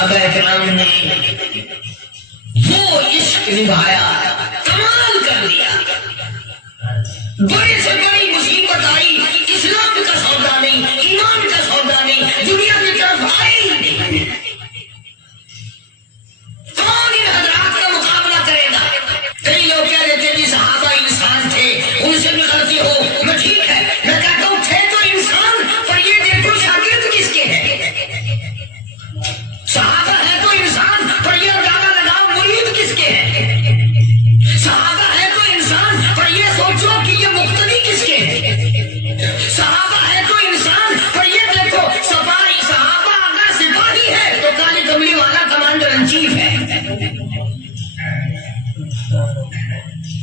صحابہ کرام نے وہ عشق نبھایا، کمال کر دیا. بڑے سے بڑی مصیبت آئی، اسلام کا سودا نہیں، ایمان کا سودا نہیں، دنیا کی طرف آئے ہی نہیں. کون ان حضرات کا مقابلہ کرے گا؟ کئی لوگ کہہ دیتے جی صحابہ انسان تھے، ان سے بھی غلطی ہو. میں ٹھیک ہے، میں کہتا ہوں تھے تو انسان، پر یہ دیکھو شاگرد کس کے ہیں. صحابہ ہے تو انسان، پر یہ اندازہ لگاؤ مرید کس کے ہیں. صحابہ ہے تو انسان، پر یہ سوچو کہ یہ مقتدی کس کے ہیں. صحابہ ہے تو انسان، پر یہ دیکھو صحابہ اگر سپاہی ہے تو کالی کملی والا کمانڈر ان چیف ہے.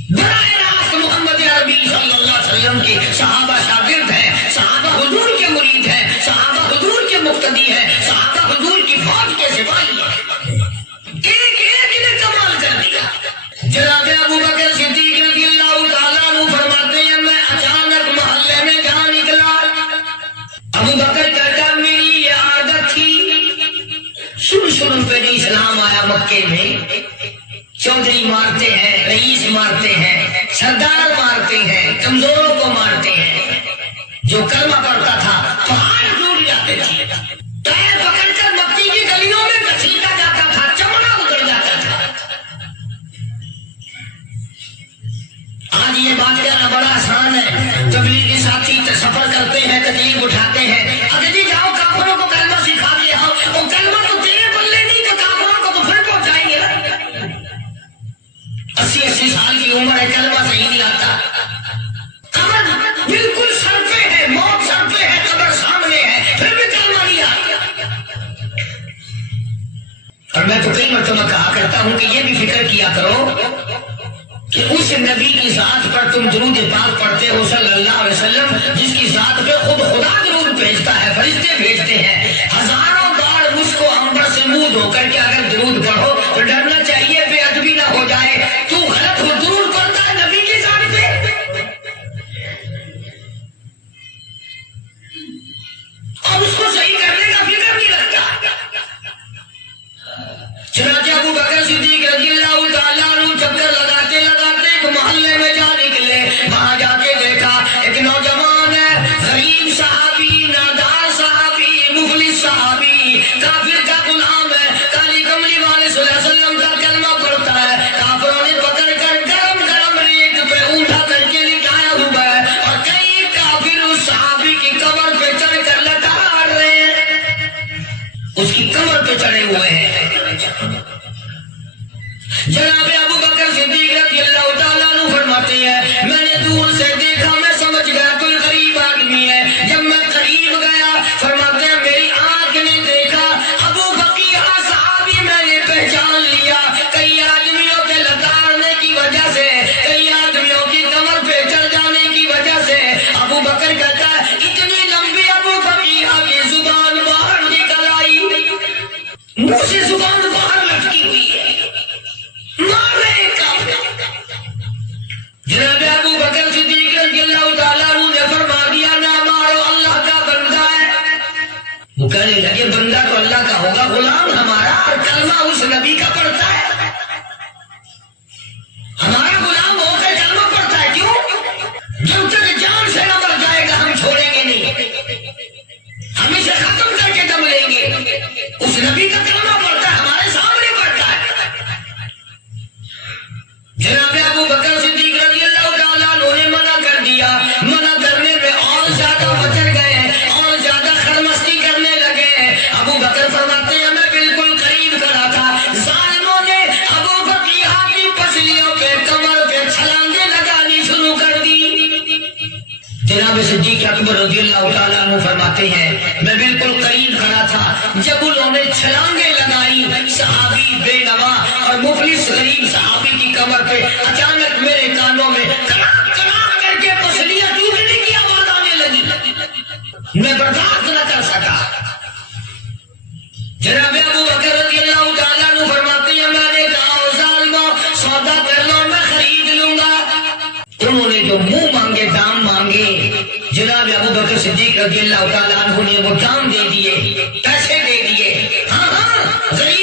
براہ راست محمد عربی صلی اللہ علیہ وسلم کے صحابہ شاگرد ہیں، صحابہ حضور کے مرید ہیں، صحابہ حضور کے مقتدی ہیں، صحابہ حضور کی فوج کے سپاہی ہیں. ایک ایک نے کمال کر دیا. جناب ابو بکر صدیق رضی اللہ تعالیٰ عنہ فرماتے ہیں میں اچانک محلے میں جا نکلا. ابو بکر کہتا میری یہ عادت تھی، شروع پہ جو اسلام آیا مکے میں چودھری مارتے ہیں، رئیس مارتے ہیں، سردار مارتے ہیں، کمزوروں کو مارتے ہیں. جو کلمہ پڑھتا تھا پہاڑ ٹوٹ جاتے تھے، ٹائر پکڑ کر مکی کی گلیوں میں گھسیٹا جاتا تھا، چمڑا اتر جاتا تھا. آج یہ بات کہنا بڑا آسان ہے. تبلیغی ساتھی سفر کرتے ہیں، تکلیف اٹھاتے ہیں، اگر جی جاؤ کافروں کو کلمہ سکھا کے آؤ. وہ کلمہ تو تیرے بلے نہیں تو کافروں کو تو پھر پہنچائیں گے نا. 80 سال کی عمر ہے، کلمہ صحیح نہیں آتا. قبر بالکل سر پہ ہے، موت سر پہ ہے، قبر سامنے ہے، پھر بھی کلمہ نہیں آتا. اور میں تو کئی مرتبہ کہا کرتا ہوں کہ یہ بھی فکر کیا کرو کہ اس نبی کی ذات پر تم درود پاک پڑھتے ہو صلی اللہ علیہ وسلم، جس کی ذات پہ خود خدا درود بھیجتا ہے، فرشتے بھیجتے ہیں. ہزاروں بار مجھ کو عنبر سے منہ دھو کر کے اگر درود پڑھو تو ڈرنا چاہیے بے ادبی نہ ہو جائے. تو غلط ہو، درود پڑھتا ہے نبی کی ذات پہ. اور اس کو صحیح کرنے کا فکر نہیں رکھتا. چنانچہ ابو بکر صدیق رضی اللہ تعالیٰ عنہ چکر لگاتے لگاتے ایک محلے میں جا نکلے. وہاں جا کے دیکھا ایک نوجوان ہے، غریب صحابی، نادار صحابی، مفلس صحابی، کافر کا غلام ہے، کالی کملی والے صلی اللہ علیہ وسلم کا کلمہ پڑھتا ہے. کافروں نے پکڑ کر گرم گرم ریت پہ اونٹا کر کے لٹایا ہوا ہے، اور کئی کافر اس صحابی کی کمر پہ چڑھ کر لٹا رہے ہیں، اس کی کمر پہ چڑھے ہوئے ہیں. جناب ابو بکر صدیق رضی اللہ تعالیٰ عنہ فرماتے ہیں میں نے دور سے دیکھا، میں سمجھ گیا کوئی غریب آدمی ہے. جب میں قریب گیا فرماتے ہیں میری آنکھ نے دیکھا ابو بقیہ صحابی، میں نے پہچان لیا. کئی آدمیوں کے لتاڑنے کی وجہ سے، کئی آدمیوں کی کمر پہ چڑھ جانے کی وجہ سے ابو بکر کہتا ہے اتنی لمبی ابو بقیہ کی زبان باہر نکل آئی، منہ سے زبان باہر لٹکی ہوئی ہے. جناب ابو بکر صدیق رضی اللہ تعالیٰ عنہ نے فرما دیا نہ مارو، اللہ کا بندہ ہے. وہ کہنے لگے بندہ تو اللہ کا ہوگا، غلام ہمارا، اور کلمہ اس نبی کا پڑھتا ہے. ہمارا غلام ہو کر کلمہ پڑھتا ہے، کیوں؟ جب تک جان سے نہ مر جائے گا ہم چھوڑیں گے نہیں، ہم اسے ختم کر کے دم لیں گے. اس نبی کا کلمہ پڑھتا ہے، ہمارے سامنے پڑھتا ہے. جناب ابو بکر صدیق رضی اللہ تعالیٰ عنہ نے منع کر دیا. منع کرنے میں اور زیادہ مچل گئے، اور زیادہ خرمستی کرنے لگے. ابو بکر فرماتے ہیں میں بالکل قریب کھڑا تھا، ظالموں نے ابو بکر کی پسلیوں پہ کمر پہ چھلانگیں لگانی شروع کر دی. جناب صدیق اکبر رضی اللہ تعالیٰ عنہ فرماتے ہیں میں بالکل قریب کھڑا تھا جب انہوں نے چھلانگیں لگائی. صحابی بے نوا اور مفلس غریب صحابی کی کمر پہ اچانک میرے کانوں میں کڑاک کڑاک کر کے پسلیاں ٹوٹنے کی آواز آنے لگی. میں برداشت نہ کر سکا. جناب ابو بکر رضی اللہ تعالیٰ عنہ فرماتے ہیں میں نے کہا ظالموں سودا کر لو، میں خرید لوں گا. انہوں نے جو منہ مانگے دام مانگے، جناب ابو بکر صدیق رضی اللہ تعالیٰ عنہ نے وہ دام دے دیے، پیسے دے دیے. ہاں غریب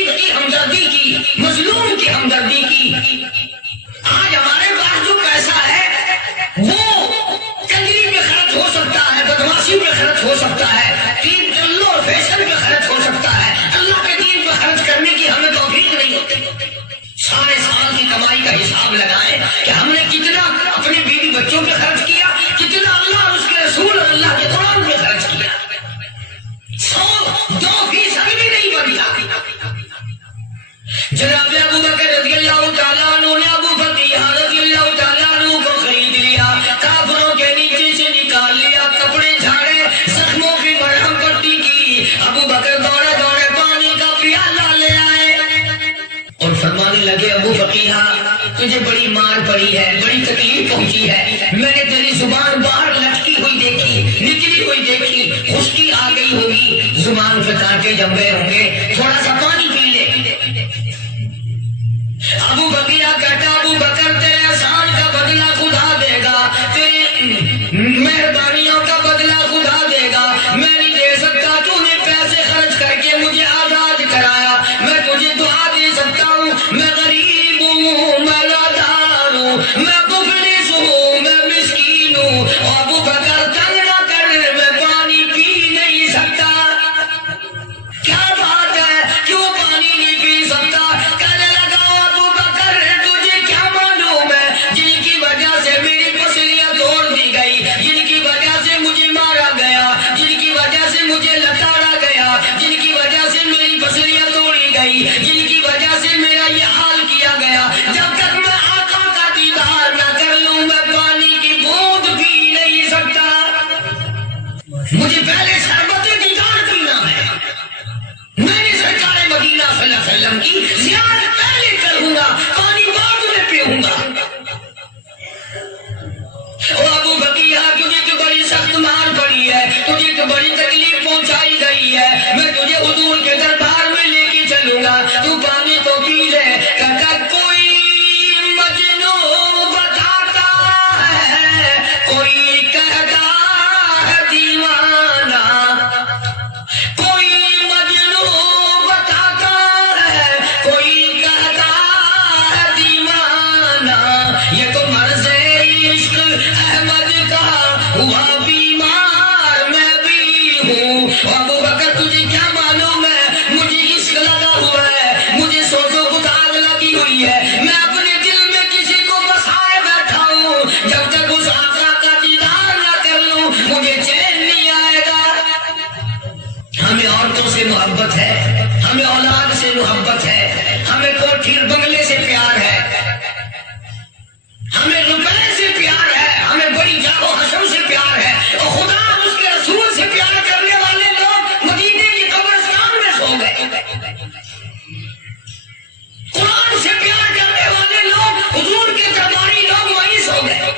مظلوم کی ہمدردی کی. آج ہمارے پاس جو پیسہ ہے وہ کنجری پہ خرچ ہو سکتا ہے، بدماشی پہ خرچ ہو سکتا ہے، تین چلو اور فیشن پہ خرچ ہو سکتا ہے، اللہ کے دین پہ خرچ کرنے کی ہمیں توفیق نہیں ہوتی. سارے سال کی کمائی کا حساب لگائیں کہ ہم نے کتنا اپنے بیوی بچوں پہ خرچ کیا، کتنا اللہ اور اس کے رسول اور اللہ کے قرآن پہ خرچ کیا. 100-2% بھی نہیں بنتا. جناب ابو بکر رضی اللہ تعالیٰ عنہ نے ابو بکر رضی اللہ تعالیٰ عنہ کو خرید لیا، کافروں کے نیچے سے نکال لیا، کپڑے جھاڑے، زخموں کی مرہم پٹی کی. ابو بکر دوڑے دوڑے پانی کا پیالہ لے آئے اور فرمانے لگے ابو فقیہ تجھے بڑی مار پڑی ہے، بڑی تکلیف پہنچی ہے، میں نے تیری زبان باہر لٹکی ہوئی دیکھی، نکلی ہوئی دیکھی، خشکی آ گئی ہوگی، زبان پہ کانٹے جم گئے ہوں گے، تھوڑا سا پانی پی لے. ابو بکیہ کہتا ابو بکر تیرے احسان کا بدلہ خدا دے گا، تیری مہربانیوں کا بدلہ خدا دے گا. میں نہیں دے سکتا، تو نے پیسے خرچ کر کے مجھے آزاد کرایا، میں تجھے دعا دے سکتا ہوں. میں غریب ہوں، میں لادار ہوں، میں مفلس ہوں، میں مسکین ہوں. ابو بکر تنگ نہ کر، میں پانی پی نہیں سکتا. کیا بات ہے، کیوں پانی نہیں پی سکتا؟ کہنے لگا ابو بکر تجھے کیا معلوم ہے جن کی وجہ سے میری پسلیاں توڑ دی گئی، جن کی وجہ سے مجھے مارا گیا، جن کی وجہ سے مجھے لتاڑا گیا، جن کی وجہ سے میری پسلیاں توڑی گئی، جن کی وجہ سے میرا یہ حال کیا گیا، جب تک میں آقا کا دیدار نہ کر لوں میں پانی کی بوند پی نہیں سکتا. مجھے پہلے شربت دیدار پینا ہے. میں نے سرکار مدینہ صلی اللہ علیہ وسلم کی زیارت پہلے کروں گا، پانی بعد میں پیوں گا. او ابو بکیہ تجھے تو بڑی سخت مار پڑی ہے، تجھے تو بڑی تکلیف پہنچائی گئی ہے، میں تجھے حضور کے دربار میں لے کے چلوں گا، تو پانی تو پی لے. کہتا کوئی مجنون بتاتا ہے، کوئی کہتا ہے دیوانہ، کوئی مجنون بتاتا ہے، کوئی کہتا ہے دیوانہ. یہ تو مرض عشق احمد کا ہوا بیمار میں بھی ہوں. ابو بکر تجھے کیا معلوم ہے مجھے عشق لگا ہوا ہے، مجھے سوز و بتاگ لگی ہوئی ہے، میں اپنے دل میں کسی کو بسائے بیٹھا ہوں، جب تک اس آقا کا دیدار نہ کر لوں مجھے چین نہیں آئے گا. ہمیں عورتوں سے محبت ہے، ہمیں اولاد سے محبت ہے، ہمیں کوٹھی اور بنگلے سے پیار ہے، ہمیں روپے سے پیار ہے، ہمیں بڑی جاہ و حشم سے پیار ہے. اور خدا اور اس کے رسول سے پیار کرنے والے لوگ مدینے کی قبرستان میں سو گئے. قرآن سے پیار کرنے والے لوگ حضور کے درباری لوگ وہیں سو گئے.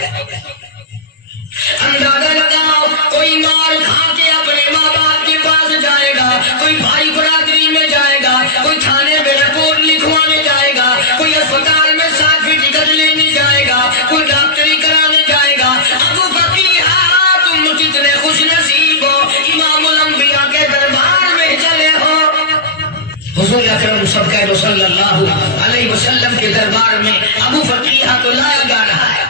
اندازہ لگاؤ کوئی مار کھا کے اپنے ماں باپ کے پاس جائے گا، کوئی بھائی برادری میں جائے گا، کوئی تھانے میں رپورٹ لکھوانے جائے گا، کوئی اسپتال میں سرٹیفکیٹ لینے جائے گا، کوئی ڈاکٹری کرانے جائے گا. ابو بکیہ تم کتنے خوش نصیب ہو، امام الانبیاء کے دربار میں چلے ہو. حضور اکرم صلی اللہ علیہ وسلم کے دربار میں ابو فقیہ کو لایا جا رہا ہے.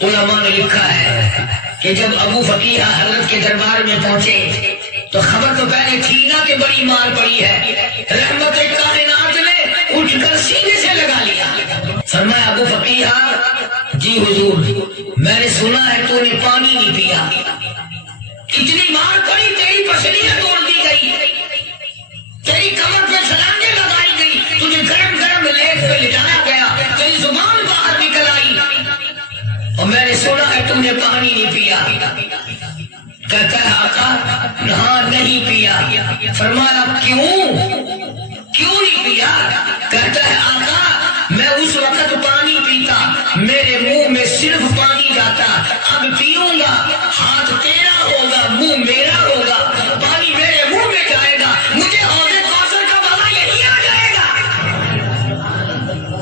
علماء نے لکھا ہے کہ جب ابو فقیہ حضرت کے دربار میں پہنچے تو خبر تو پہلے تھی نہ کہ بڑی مار پڑی ہے، رحمت کائنات نے اٹھ کر سینے سے لگا لیا. فرمایا ابو فقیہ جی حضور میں نے سنا ہے تو نے پانی نہیں پیا، اتنی مار پڑی تیری پسلیاں توڑ دی گئی، تیری کمر پہ چھلانگیں لگائی گئی، تجھے گرم گرم لیپ پہ لٹایا گیا، تیری زبان باہر نکل آئی، اور میں نے سنا ہے تم نے پانی نہیں پیا. کہتا ہے آقا ہاں نہیں پیا. فرمایا کیوں نہیں پیا؟ کہتا ہے آقا میں اس وقت پانی پیتا میرے منہ میں صرف پانی جاتا، اب پیوں گا ہاتھ تیرا ہوگا منہ میرا ہوگا، پانی میرے منہ میں جائے گا، مجھے حوض کوثر کا مزہ یہی آ جائے گا،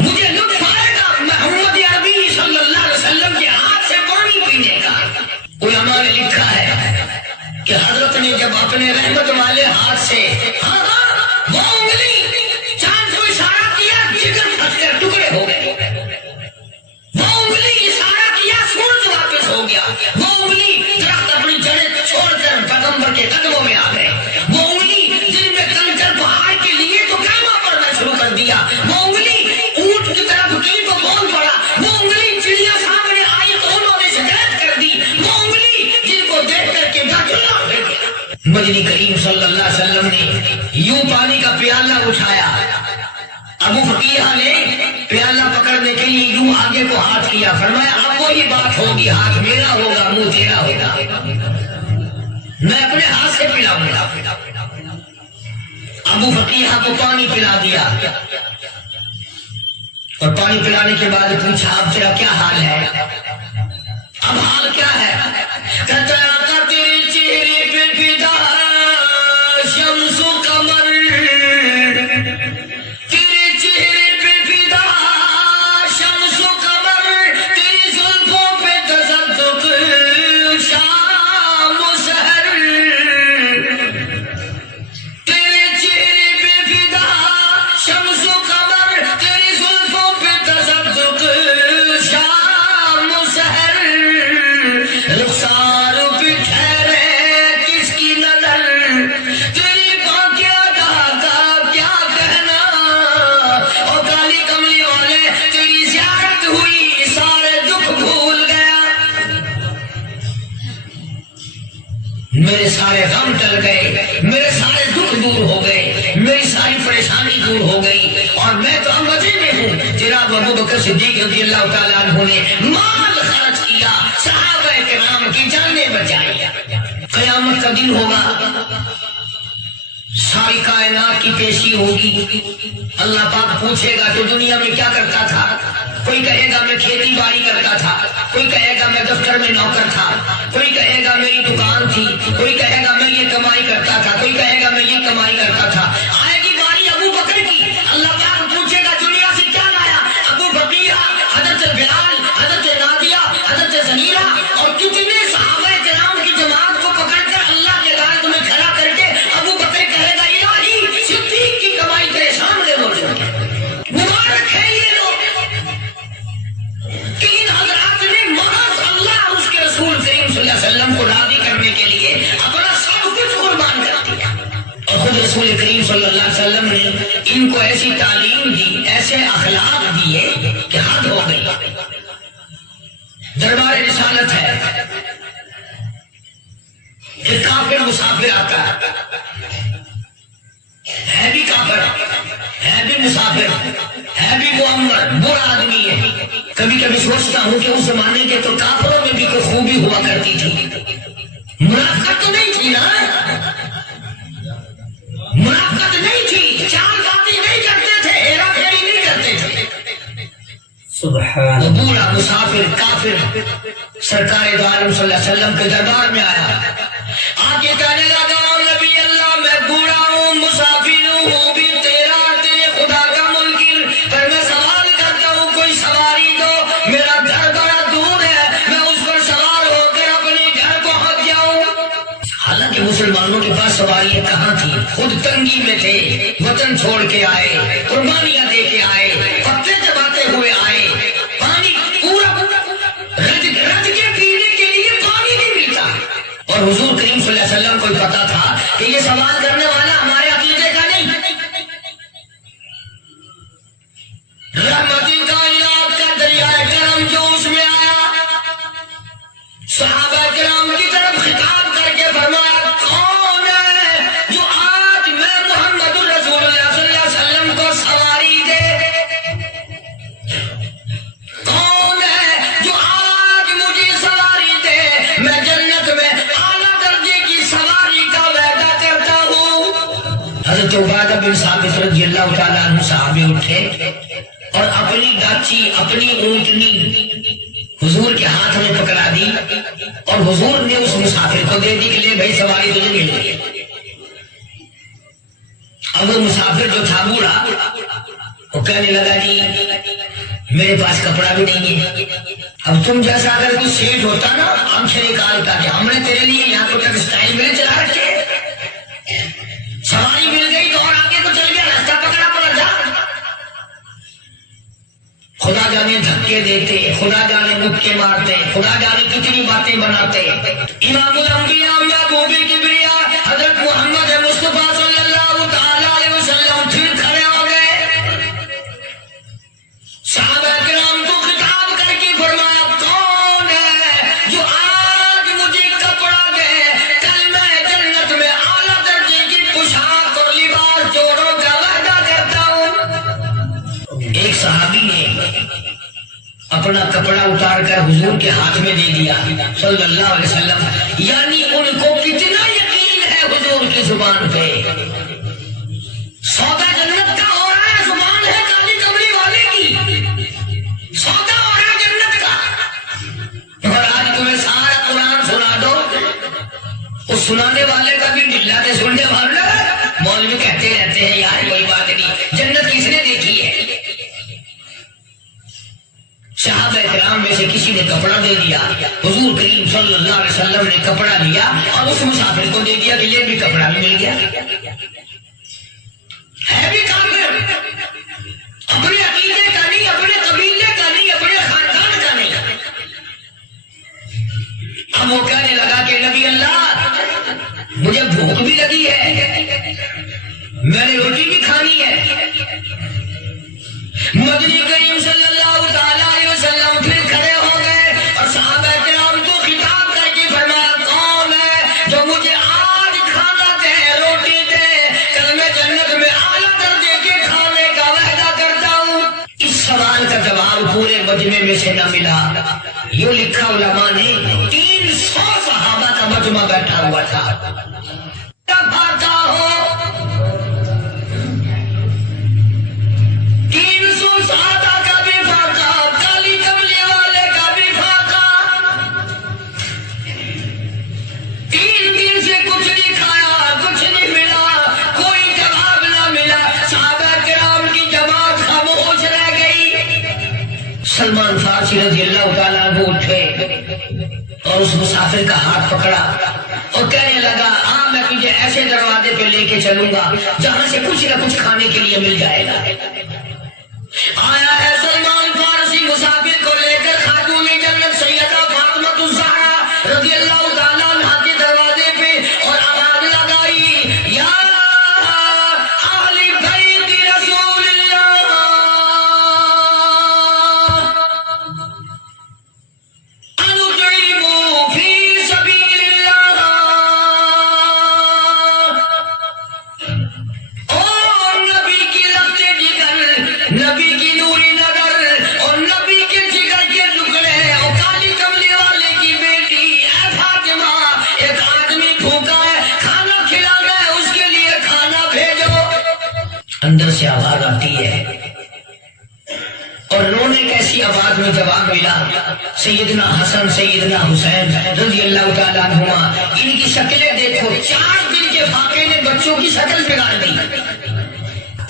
مجھے لطف آئے گا محمد عربی صلی اللہ علیہ وسلم کے ہاتھ سے پانی پینے کا. علماء نے لکھا ہے کہ حضرت نے جب اپنے رحمت والے ہاتھ سے وہ انگلی چاند کو اشارہ کیا، جگر ہو گیا. وہ انگلی درخت اپنی جڑیں چھوڑ کر پیغمبر کے قدموں میں آ گئے. وہ انگلی جن میں کنکر پہاڑ کے لیے تو کلمہ پڑھنا شروع کر دیا. وہ انگلی اونٹ کی طرف کی تو بول پڑا. وہ انگلی چڑیا سامنے آئی تو انہوں نے شکایت کر دی. وہ انگلی جن کو دیکھ کر کے بیٹھنا ہو گیا. مدنی کریم صلی اللہ علیہ وسلم نے یوں پانی کا پیالہ اٹھایا. ابو فقیہ نے پیالہ پکڑنے کے لیے یوں آگے کو ہاتھ کیا. فرمایا اب وہی بات ہوگی, ہاتھ میرا ہوگا منہ تیرا ہوگا, میں اپنے ہاتھ سے پلاؤں گا. ابو فقیہ کو پانی پلا دیا اور پانی پلانے کے بعد پوچھا اب تیرا کیا حال ہے؟ اب حال کیا ہے؟ کہتا ہے تیرے چہرے پہ فدا شمس و قمر, تیرے چہرے پہ فدا شمس و قمر, تیری زلفوں پہ تصدق شام و سحر, تیرے چہرے پہ فدا شمس و قمر, تیری زلفوں پہ تصدق شام و سحر, رخسار پہ ٹھہرے کس کی نظر, تیری باقیہ کا کیا کہنا, اور کالی کملی والے تیری زیارت ہوئی سارے دکھ بھول گیا. میرے سارے غم ٹل گئے, میرے سارے دکھ دور ہو گئے, میری ساری پریشانی دور ہو گئی, اور میں تو اب مزے میں ہوں. جناب ابو بکر صدیق رضی اللہ تعالیٰ عنہ نے مال خرچ کیا, صحابہ کرام کی جانیں بچائی. قیامت کا دن ہوگا, ساری کائنات کی پیشی ہوگی. اللہ پاک پوچھے گا تو دنیا میں کیا کرتا تھا؟ کوئی کہے گا میں کھیتی باڑی کرتا تھا, کوئی کہے گا میں دفتر میں نوکر تھا, کوئی کہے گا میری دکان تھی, کوئی کہے گا میں یہ کمائی کرتا تھا, کوئی کہے گا میں یہ کمائی کرتا تھا. آئے گی باری ابو بکر کی, اللہ پاک پوچھے گا دنیا سے کیا لایا؟ ابو بکر, حضرت بلال, حضرت نادیہ, حضرت زنیرہ اور کتنے صحابہ کرام کی جماعت کو پکڑ کر اللہ کے عدالت میں کھڑا کر کے ابو بکر کہے گا الہی صدیق کی کمائی تیرے سامنے موجود ہے. مبارک ہے یہ لوگ کہ ان حضرات نے محض اللہ اور اس کے رسول کریم صلی اللہ علیہ وسلم کو راضی کرنے کے لیے اپنا سب کچھ قربان کر دیا. اور خود رسول کریم صلی اللہ علیہ وسلم نے ان کو ایسی تعلیم دی, ایسے اخلاق دیے کہ حد ہو گئی. دربار رسالت ہے, ایک کافر مسافر آتا ہے بھی کافر, ہے بھی مسافر, ہے بھی معمر, برا آدمی ہے. کبھی کبھی سوچتا ہوں کہ اس زمانے کے تو کافروں میں بھی کوئی خوبی ہوا کرتی تھی. منافقت تو نہیں تھی نا, منافقت نہیں تھی, چال بازی نہیں کرتے تھے, ہیرا پھیری نہیں کرتے تھے. سبحان بوڑھا مسافر کافر سرکار دو عالم صلی اللہ علیہ وسلم کے دربار میں آیا. آگے کہنے لگا نبی اللہ میں بوڑھا ہوں, مسافر ہوں, بھی تیرا تیرے خدا کا منکر, پر میں سوال کرتا ہوں کوئی سواری دو, میرا گھر بڑا دور ہے, میں اس پر سوار ہو کر اپنے گھر پہنچ جاؤں. حالانکہ مسلمانوں کے پاس سواریاں کہاں تھی, خود تنگی میں تھے, وطن چھوڑ کے آئے, قربانیاں دے کے آئے, پتے چباتے ہوئے آئے, پانی پورا رج کے پینے کے لیے پانی نہیں ملتا. اور حضور کریم صلی اللہ علیہ وسلم کو پتا تھا کہ یہ سوال کرنے والا ہمارے عقیدے کا نہیں. رحمتی کائنات کا دریائے کرم جو اس میں آیا, صحابہ کرام کی طرف خطاب کر کے فرمایا کون ہے جو آج میں محمد رسول اللہ صلی اللہ علیہ وسلم کو سواری دے, کون ہے جو آج مجھے سواری دے, میں جنت میں اعلیٰ درجے کی سواری کا وعدہ کرتا ہوں. حضرت عبادہ بن ثابت رضی اللہ تعالیٰ عنہ صحابی اٹھے اور اپنی گاچی, اپنی اونٹنی حضور کے ہاتھ میں پکڑا دی, اور حضور نے اس مسافر کو دے دی کہ لے بھائی سواری تجھے مل گئی. اب وہ مسافر جو تھا بوڑھا, وہ کہنے لگا جی میرے پاس کپڑا بھی نہیں ہے, اب تم جیسا اگر کوئی سیٹ ہوتا نا آنکھیں نکالتا کہ ہم نے تیرے لیے یہاں کو ٹیکسٹائل میں چلا رکھے, سواری مل گئی تو اور آگے کو چل گیا, راستہ پکڑا پڑا جا. خدا جانے دھکے دیتے، خدا جانے مکے مارتے، خدا جانے کتنی باتیں بناتے۔ امام الانبیاء محبوب کبریا حضرت محمد مصطفیٰ صلی اللہ تعالی علیہ وسلم پھر کھڑے ہو گئے، صحابہ کرام کو خطاب کر کے فرمایا کون ہے جو آج مجھے کپڑا دے، کل میں جنت میں اعلیٰ درجے کی پوشاک اور لباس جوڑوں کا وعدہ کرتا ہوں۔ ایک صحابی نے اپنا کپڑا اتار کر حضور کے ہاتھ میں دے دیا صلی اللہ علیہ وسلم، یعنی ان کو کتنا یقین ہے حضور کی زبان پہ، سودا جنت کا ہو رہا ہے، زبان ہے کالی کملی والے کی، سودا ہو رہا ہے جنت کا۔ اور آج تمہیں سارا قرآن سنا دو، اس سنانے والے کا بھی ڈلا کے سننے والے مولوی کہتے رہتے ہیں یار کوئی بات نہیں، جنت کس نے دیکھی ہے؟ صحابہ کرام میں سے کسی نے کپڑا دے دیا، حضور کریم صلی اللہ علیہ وسلم نے کپڑا لیا اور اس مسافر کو دے دیا کہ یہ بھی کپڑا بھی مل گیا۔ ہے بھی کافر، اپنے عقیدے کا نہیں، اپنے قبیلے کا نہیں، اپنے خاندان کا نہیں۔ اب وہ کہنے لگا کہ نبی اللہ مجھے بھوک بھی لگی ہے، میں نے روٹی بھی کھانی ہے۔ مدنی کریم صلی اللہ تعالی علیہ وسلم پھر کھڑے ہو گئے اور صحابہ کرام کو خطاب کر کے فرمایا کون ہے جو مجھے آج کھانا دے، روٹی دے، کل میں جنت میں اعلیٰ درجے کے کھانے کا وعدہ کرتا ہوں۔ اس سوال کا جواب پورے مجمع میں سے نہ ملا، یوں لکھا علماء نے 300 صحابہ کا مجمع بیٹھا ہوا تھا۔ بھاتا ہو 300 صحابہ کا بھی فاقہ، کالی کملی والے کا بھی فاقہ، 3 دن سے کچھ نہیں کھایا، کچھ نہیں ملا، کوئی جواب نہ ملا، صحابہ کرام کی جماعت خاموش رہ گئی۔ سلمان فارسی رضی اللہ تعالیٰ عنہ اٹھے اور اس مسافر کا ہاتھ پکڑا اور کہنے لگا میں تجھے ایسے دروازے پہ لے کے چلوں گا جہاں سے کچھ نہ کچھ کھانے کے لیے مل جائے گا۔ آیا ہے سلمان فارسی مسافر کو لے کر خاتون جنت سیدہ فاطمہ الزہرا رضی اللہ تعالیٰ عنہا کے دروازے پہ اور آواز لگائی یا اہل بیت رسول اللہ انطعموا فی سبیل اللہ، اور نبی کی لفظ جگر، نبی کی نوری نظر اور نبی کے جگر کے ٹکڑے اور کالی کملی والے کی بیٹی اے فاطمہ، ایک آدمی بھوکا ہے، کھانا کھلانا ہے، اس کے لیے کھانا بھیجو۔ اندر سے آواز آتی ہے اور رونے کیسی آواز میں جواب ملا، سیدنا حسن سیدنا حسین رضی اللہ تعالیٰ عنہما، ان کی شکلیں دیکھو، 4 دن کے فاقے نے بچوں کی شکل بگاڑ دی۔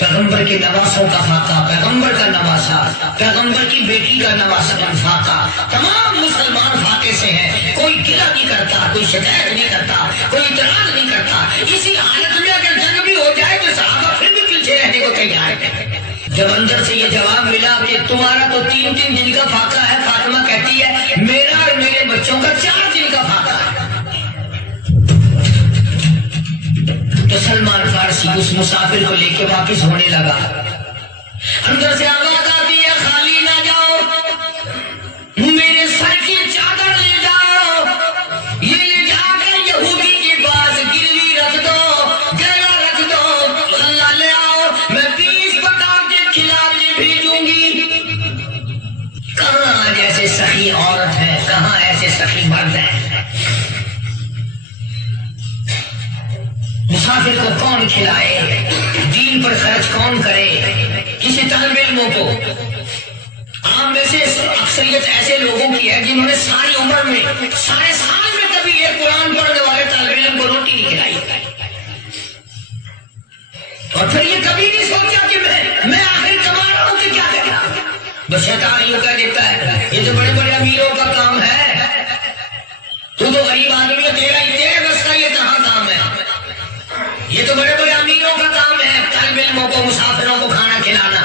پیغمبر کے نواسوں کا فاقہ، پیغمبر کا نواسا، پیغمبر کی بیٹی کا نواسا فاقہ، تمام مسلمان فاقے سے ہیں، کوئی گلہ نہیں کرتا، کوئی شکایت نہیں کرتا، کوئی اعتراض نہیں کرتا۔ اسی حالت میں اگر جنگ بھی ہو جائے تو صحابہ پھر بھی پیچھے رہنے کو تیار ہیں۔ جب اندر سے یہ جواب ملا کہ تمہارا تو 3 دن کا فاقہ ہے، فاطمہ کہتی ہے میرا اور میرے بچوں کا 4 دن کا فاقہ ہے، تو سلمان فارسی اس مسافر کو لے کے واپس ہونے لگا۔ اندر سے آواز آتی ہے خالی نہ جاؤ، میرے سر کی چادر لے جاؤ، یہ لے جا کر یہودی کے پاس گروی رکھ دو، گلا رکھ دو، اللہ لے آؤ، میں 20 پکا کے کھلا کے بھیجوں گی۔ کہاں ایسے سخی عورت ہے، کہاں ایسے سخی مرد ہیں؟ مسافر کو کون کھلائے، دین پر خرچ کون کرے؟ کسی طالب علموں کو، عام میں سے اکثریت ایسے لوگوں کی ہے جنہوں نے ساری عمر میں، سارے سال میں کبھی ایک قرآن پڑھنے والے طالب علم کو روٹی نہیں کھلائی، اور پھر یہ کبھی نہیں سوچا کہ میں آخر کما رہا ہوں کہ کیا کرنا۔ بس شیطان یوں کہہ دیتا ہے یہ تو بڑے بڑے امیروں کا کام ہے، تو غریب آدمی ہے، تیرے بس کا یہ کہاں کام ہے؟ یہ تو بڑے بڑے امیروں کا کام ہے، طالب علموں کو، مسافروں کو کھانا کھلانا۔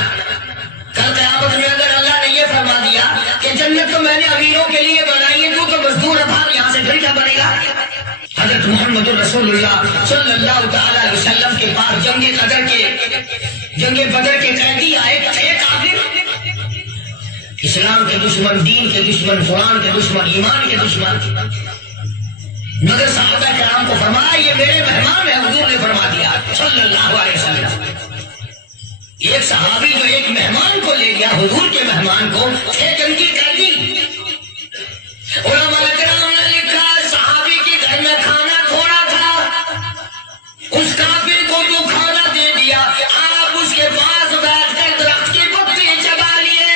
کل قیامت میں اگر اللہ نے یہ حضرت محمد رسول اللہ صلی اللہ تعالی علیہ وسلم کے پاس جنگ بدر کے قیدی آئے تھے کافر، اسلام کے دشمن، دین کے دشمن، قرآن کے دشمن، ایمان کے دشمن، مگر صحابہ کرام کو فرمایا یہ میرے مہمان ہیں، حضور نے فرما دیا صلی اللہ علیہ وسلم۔ ایک صحابی جو ایک مہمان کو لے گیا، حضور کے مہمان کو، تھے جنگی قیدی۔ علماء کرام نے لکھا صحابی کے گھر میں کھانا تھوڑا تھا، اس کافر کو جو کھانا دے دیا، آپ اس کے پاس بیٹھ کر درخت کے پتے چبا لیے۔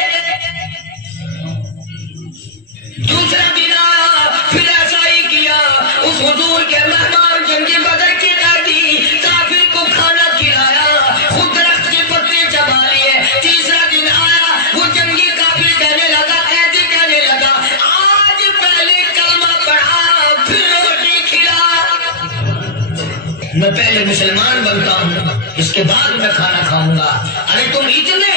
دوسرا دن آیا، پھر ایسا ہی کیا، اس حضور کے مہمان جنگ بدر کے قیدی کافر کو کھانا کھلایا، خود درخت کے پتے چبا لیے۔ تیسرا دن آیا، وہ جنگی کافر کہنے لگا، قیدی کہنے لگا، آج پہلے کلمہ پڑھا پھر روٹی کھلا، میں پہلے مسلمان بنتا ہوں اس کے بعد میں کھانا کھاؤں گا۔ ارے تم اتنے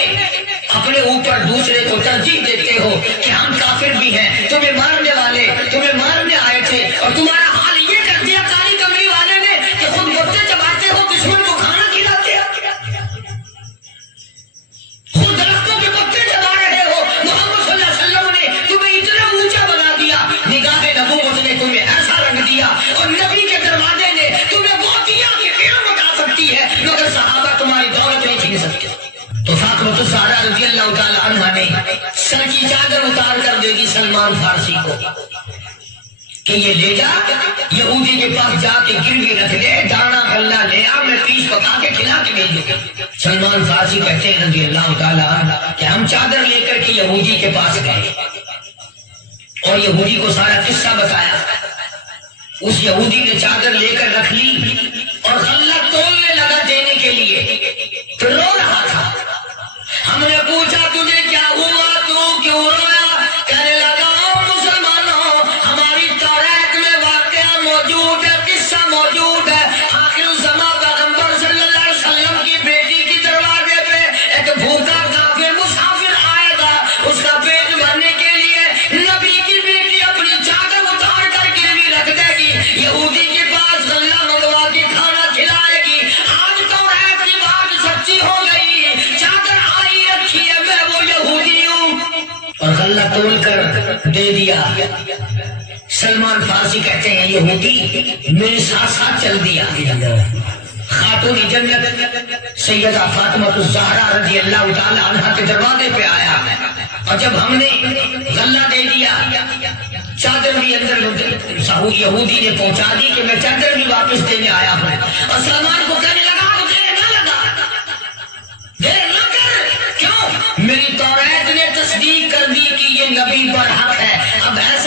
اپنے اوپر دوسرے کو ترجیح دیتے ہو کہ ہم کافر بھی ہیں، تمہیں مارنے والے تمہیں مارنے آئے تھے، اور تمہارا حال یہ کر دیا کالی کمری والے نے کہ خود پتے چباتے ہو، دشمن کو کھانا کھلاتے ہو، خود درختوں کے پتے چبا رہے ہو۔ محمد صلی اللہ علیہ وسلم نے تمہیں اتنا اونچا بنا دیا، نگاہ نبوت نے تمہیں ایسا رنگ دیا، اور نبی کے دروازے نے تمہیں وہ دیا کہ قیامت آ سکتی ہے، مگر صحابہ تمہاری دولت نہیں چھین سکتے۔ تو فاطمہ الزہرا رضی اللہ تعالی عنہا نے سر کی چادر اتار کر دے دی سلمان فارسی کو کہ یہ لے جا، یہودی کے پاس جا کے گروی رکھ لے، دانا غلہ لے آ، میں پیس پکا کے کھلا کے بھیج دوں۔ سلمان فارسی کہتے ہیں رضی اللہ تعالی عنہ کہ ہم چادر لے کر کے یہودی کے پاس گئے اور یہودی کو سارا قصہ بتایا۔ اس یہودی نے چادر لے کر رکھ لی اور غلہ تولنے لگا دینے کے لیے، تو رو رہا تھا۔ ہم نے پوچھا تجھے کیا ہوا، تو کیوں رویا؟ کہنے لگا مسلمانوں، ہماری توریت میں واقعہ موجود ہے، قصہ موجود ہے، آخر الزمان پیغمبر صلی اللہ علیہ وسلم کی بیٹی کی دروازے پہ ایک بھوکا کافر مسافر آئے گا، اس کا پیٹ بھرنے کے لیے نبی کی بیٹی اپنی چادر اتار کر گروی رکھ دے گی، یہودی کے پاس غلہ منگوا کے کھانا کھلائے گی۔ آج توریت کی بات سچی ہو گئی، چادر آئی رکھی ہے، میں وہ یہودی ہوں، اور غلہ تول کر دے دیا۔ سلمان فارسی کہتے ہیں یہودی میرے ساتھ ساتھ چل دیا۔ خاتون جنت سیدہ فاطمہ الزہرا رضی اللہ تعالی عنہا کے دروازے پہ آیا، اور جب ہم نے غلہ دے دیا، چادر بھی اندر یہودی نے پہنچا دی کہ میں چادر بھی واپس دینے آیا ہوں، اور سلمان کو کہنے لگا دیر نہ لگا، دیر نہ کر، کیوں؟ میری توریت نے تصدیق کر دی کہ یہ نبی پر حق ہے، اب ایسا